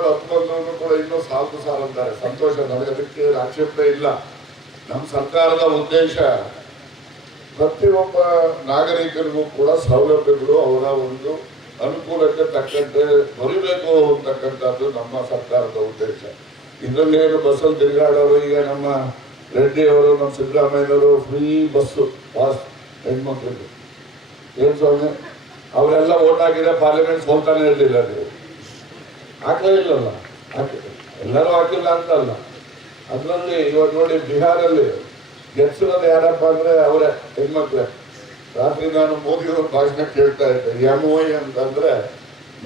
2019 ಕೂಡ ಇನ್ನೂ ಸಾಲದು ಸಾಲ ಅಂತಾರೆ. ಸಂತೋಷ, ನನಗೆ ಅದಕ್ಕೆ ಆಕ್ಷೇಪಣೆ ಇಲ್ಲ. ನಮ್ಮ ಸರ್ಕಾರದ ಉದ್ದೇಶ ಪ್ರತಿಯೊಬ್ಬ ನಾಗರಿಕರಿಗೂ ಕೂಡ ಸೌಲಭ್ಯಗಳು ಅವರ ಒಂದು ಅನುಕೂಲಕ್ಕೆ ತಕ್ಕಂತೆ ದೊರೆಯಬೇಕು ಅಂತಕ್ಕಂಥದ್ದು ನಮ್ಮ ಸರ್ಕಾರದ ಉದ್ದೇಶ. ಇದರಲ್ಲಿ ಏನು ಬಸ್ಸಲ್ಲಿ ತಿರುಗಾಡೋರು, ಈಗ ನಮ್ಮ ರೆಡ್ಡಿ ಅವರು, ನಮ್ಮ ಸಿದ್ದರಾಮಯ್ಯನವರು ಫ್ರೀ ಬಸ್ಸು ಪಾಸ್ ಹೆಣ್ಮಕ್ಳಿಗೆ ಏನು ಸ್ವಾಮಿ, ಅವರೆಲ್ಲ ಓಟ್ ಹಾಕಿದ್ರೆ ಪಾರ್ಲಿಮೆಂಟ್ ಸೋಲ್ತಾನೆ ಇರಲಿಲ್ಲ. ನೀವು ಹಾಕಲೇ ಇಲ್ಲಲ್ಲ, ಎಲ್ಲರೂ ಹಾಕಿಲ್ಲ ಅಂತಲ್ಲ. ಅದರಲ್ಲಿ ಇವಾಗ ನೋಡಿ, ಬಿಹಾರಲ್ಲಿ ಗೆಲ್ಸಿರೋದು ಯಾರಪ್ಪ ಅಂದರೆ ಅವರೇ ಹೆಣ್ಮಕ್ಳೇ. ರಾತ್ರಿ ನಾನು ಮೋದಿಯವ್ರ ಭಾಷಣ ಕೇಳ್ತಾ ಇದ್ದೆ. MOI ಅಂತಂದರೆ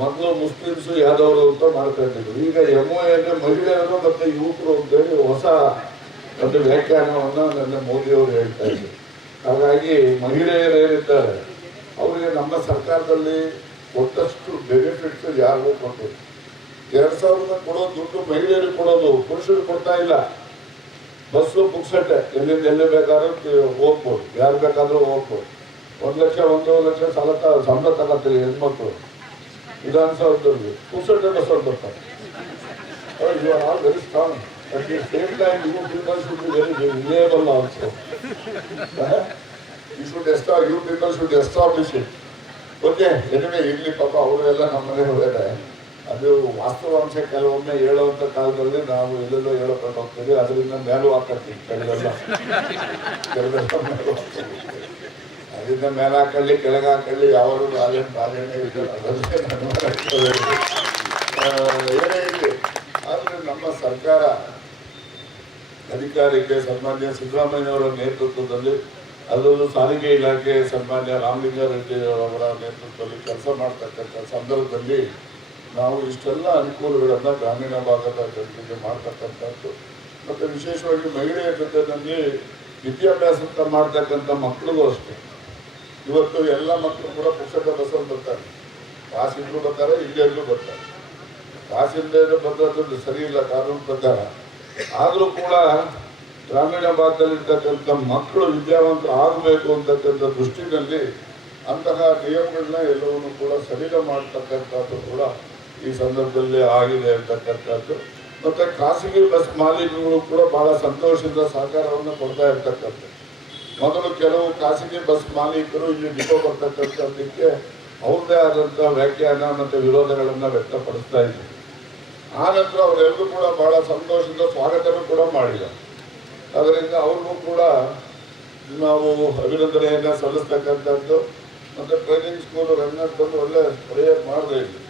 ಮೊದಲು ಮುಸ್ಲಿಮ್ಸು ಯಾದವರು ಅಂತ ಮಾಡ್ಕೊಂಡಿದ್ರು. ಈಗ MOI ಅಂದರೆ ಮಹಿಳೆಯರು ಮತ್ತು ಯುವಕರು ಅಂತೇಳಿ ಹೊಸ ಒಂದು ವ್ಯಾಖ್ಯಾನವನ್ನು ನನ್ನ ಮೋದಿಯವರು ಹೇಳ್ತಾ ಇದ್ರು. ಹಾಗಾಗಿ ಮಹಿಳೆಯರು ಏನಿದ್ದಾರೆ ಅವರಿಗೆ ನಮ್ಮ ಸರ್ಕಾರದಲ್ಲಿ ಕೊಟ್ಟಷ್ಟು ಬೆನಿಫಿಟ್ಸ್ ಯಾರಿಗೂ ಕೊಟ್ಟಿಲ್ಲ. 2000 ಕೊಡೋದು ದುಡ್ಡು ಮಹಿಳೆಯರಿಗೆ ಕೊಡೋದು, ಪುರುಷರು ಕೊಡ್ತಾ ಇಲ್ಲ. ಬಸ್ಸು ಪುಕ್ಸಟ್ಟೆ, ಎಲ್ಲಿಂದ ಎಲ್ಲಿ ಬೇಕಾದ್ರೂ ಹೋಗ್ಬೋದು, ಯಾರು ಬೇಕಾದ್ರೂ ಹೋಗ್ಬೋದು. 1 ಲಕ್ಷ 1.5 ಲಕ್ಷ ಸಂಬಳ ತಗೋತೀವಿ ಹೆಣ್ಮಕ್ಳು. ವಿಧಾನಸೌಧದಲ್ಲಿ ಪುಕ್ಸಟ್ಟೆ ಬಸ್ಸಲ್ಲಿ ಬರ್ತಾರೆ. You are all very strong. At the same time, you people should be very reliable also. You people should establish it. Okay, anyway, ಇಲ್ಲಿ ಪಾಪ ಅವರೆಲ್ಲ ನಮ್ಮನೆ ಹೋದರೆ ಅದು ವಾಸ್ತವಾಂಶ ಕೆಲವೊಮ್ಮೆ ಹೇಳುವಂಥ ಕಾಲದಲ್ಲಿ ನಾವು ಎಲ್ಲೆಲ್ಲೋ ಹೇಳೋಕೊಂಡು ಹೋಗ್ತೀವಿ. ಅದರಿಂದ ಮೇಲೂ ಹಾಕತ್ತೀವಿ ಕೆಲವೆಲ್ಲ ಅದರಿಂದ ಮೇಲೆ ಹಾಕೊಳ್ಳಿ ಕೆಳಗೆ ಹಾಕೊಳ್ಳಿ ಯಾವಾಗ ರಾಜೇಣೆ ಏನೇ ಇರಲಿ. ಆದರೆ ನಮ್ಮ ಸರ್ಕಾರ ಅಧಿಕಾರಿಗೆ ಸನ್ಮಾನ್ಯ ಸಿದ್ದರಾಮಯ್ಯವರ ನೇತೃತ್ವದಲ್ಲಿ, ಅದರಲ್ಲೂ ಸಾರಿಗೆ ಇಲಾಖೆ ಸನ್ಮಾನ್ಯ ರಾಮಲಿಂಗಾರೆಡ್ಡಿ ಅವರ ನೇತೃತ್ವದಲ್ಲಿ ಕೆಲಸ ಮಾಡ್ತಕ್ಕಂಥ ಸಂದರ್ಭದಲ್ಲಿ ನಾವು ಇಷ್ಟೆಲ್ಲ ಅನುಕೂಲಗಳನ್ನು ಗ್ರಾಮೀಣ ಭಾಗದ ಜನರಿಗೆ ಮಾಡ್ತಕ್ಕಂಥದ್ದು ಮತ್ತು ವಿಶೇಷವಾಗಿ ಮಹಿಳೆಯರ ಜೊತೆಯಲ್ಲಿ ವಿದ್ಯಾಭ್ಯಾಸ ಮಾಡ್ತಕ್ಕಂಥ ಮಕ್ಕಳಿಗೂ ಅಷ್ಟೇ. ಇವತ್ತು ಎಲ್ಲ ಮಕ್ಕಳು ಕೂಡ ಪುಸ್ತಕ ಬಸ್ಸಲ್ಲಿ ಬರ್ತಾರೆ, ಕಾಸಿಂದಲೂ ಬರ್ತಾರೆ, ಇಲ್ಲಿಯಲ್ಲೂ ಬರ್ತಾರೆ. ಕಾಸಿಂದ ಬಂದದ್ದು ಸರಿ ಇಲ್ಲ ಕಾನೂನು ಪ್ರಕಾರ. ಆದರೂ ಕೂಡ ಗ್ರಾಮೀಣ ಭಾಗದಲ್ಲಿರ್ತಕ್ಕಂಥ ಮಕ್ಕಳು ವಿದ್ಯಾವಂತರು ಆಗಬೇಕು ಅಂತಕ್ಕಂಥ ದೃಷ್ಟಿನಲ್ಲಿ ಅಂತಹ ನಿಯಮಗಳನ್ನ ಎಲ್ಲವನ್ನೂ ಕೂಡ ಸಡಿಲ ಮಾಡ್ತಕ್ಕಂಥದ್ದು ಕೂಡ ಈ ಸಂದರ್ಭದಲ್ಲಿ ಆಗಿದೆ ಅಂತಕ್ಕಂಥದ್ದು. ಮತ್ತು ಖಾಸಗಿ ಬಸ್ ಮಾಲೀಕರು ಕೂಡ ಬಹಳ ಸಂತೋಷದಿಂದ ಸಹಕಾರವನ್ನು ಕೊಡ್ತಾ ಇರ್ತಕ್ಕಂಥದ್ದು. ಮೊದಲು ಕೆಲವು ಖಾಸಗಿ ಬಸ್ ಮಾಲೀಕರು ಇಲ್ಲಿ ಡಿಪೋ ಬರ್ತಕ್ಕಂಥದ್ದಕ್ಕೆ ಅವ್ರದ್ದೇ ಆದಂಥ ವ್ಯಾಖ್ಯಾನ ಮತ್ತು ವಿರೋಧಗಳನ್ನು ವ್ಯಕ್ತಪಡಿಸ್ತಾ ಇದ್ರು. ಆ ನಂತರ ಅವರೆಲ್ಲರೂ ಕೂಡ ಬಹಳ ಸಂತೋಷದಿಂದ ಸ್ವಾಗತನೂ ಕೂಡ ಮಾಡಿಲ್ಲ. ಅದರಿಂದ ಅವ್ರಿಗೂ ಕೂಡ ನಾವು ಅಭಿನಂದನೆಯನ್ನು ಸಲ್ಲಿಸ್ತಕ್ಕಂಥದ್ದು. ಮತ್ತು ಟ್ರೈನಿಂಗ್ ಸ್ಕೂಲ್ ರಂಗಂತಂದು ಒಳ್ಳೆ ಪ್ರೇಯರ್ ಮಾಡದೇ ಇದ್ವಿ.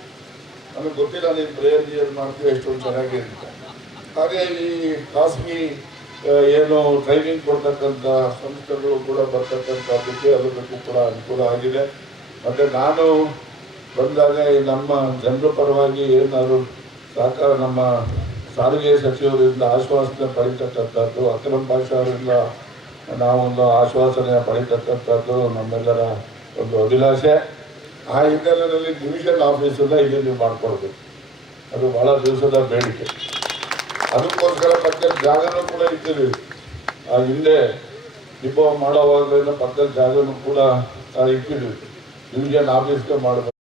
ನಮಗೆ ಗೊತ್ತಿಲ್ಲ ನೀನು ಪ್ರೇಯರ್ ಗೀಯರ್ ಮಾಡ್ತೀವಿ ಎಷ್ಟೊಂದು ಚೆನ್ನಾಗಿ ಅಂತ. ಹಾಗೆ ಈ ಖಾಸಗಿ ಏನು ಟ್ರೈನಿಂಗ್ ಕೊಡ್ತಕ್ಕಂಥ ಸಂಸ್ಥೆಗಳು ಕೂಡ ಬರ್ತಕ್ಕಂಥದ್ದಕ್ಕೆ ಅದಕ್ಕೂ ಕೂಡ ಅನುಕೂಲ ಆಗಿದೆ. ಮತ್ತು ನಾನು ಬಂದಾಗ ನಮ್ಮ ಜನರ ಪರವಾಗಿ ಏನಾದರೂ ಸಹಕಾರ ನಮ್ಮ ಸಾರಿಗೆ ಸಚಿವರಿಂದ ಆಶ್ವಾಸನೆ ಪಡಿತಕ್ಕಂಥದ್ದು, ಅಕ್ರಮ್ ಭಾಷಾ ಅವರಿಂದ ನಾವೊಂದು ಆಶ್ವಾಸನೆ ಪಡಿತಕ್ಕಂಥದ್ದು ನಮ್ಮೆಲ್ಲರ ಒಂದು ಅಭಿಲಾಷೆ. ಆ ಹಿನ್ನೆಲೆಯಲ್ಲಿ ಡಿವಿಷನ್ ಆಫೀಸನ್ನು ಇಲ್ಲಿ ನೀವು ಮಾಡಿಕೊಡ್ಬೇಕು. ಅದು ಭಾಳ ದಿವಸದ ಬೇಡಿಕೆ. ಅದಕ್ಕೋಸ್ಕರ ಪಕ್ಕದ ಜಾಗನೂ ಕೂಡ ಇಟ್ಟಿದ್ದೀವಿ. ಆ ಹಿಂದೆ ಡಿಪೋ ಮಾಡೋವಾಗಲಿಂದ ಪಕ್ಕದ ಜಾಗನೂ ಕೂಡ ಇಟ್ಟಿದ್ದೀವಿ. ಡಿವಿಷನ್ ಆಫೀಸ್ಗೆ ಮಾಡಬೇಕು.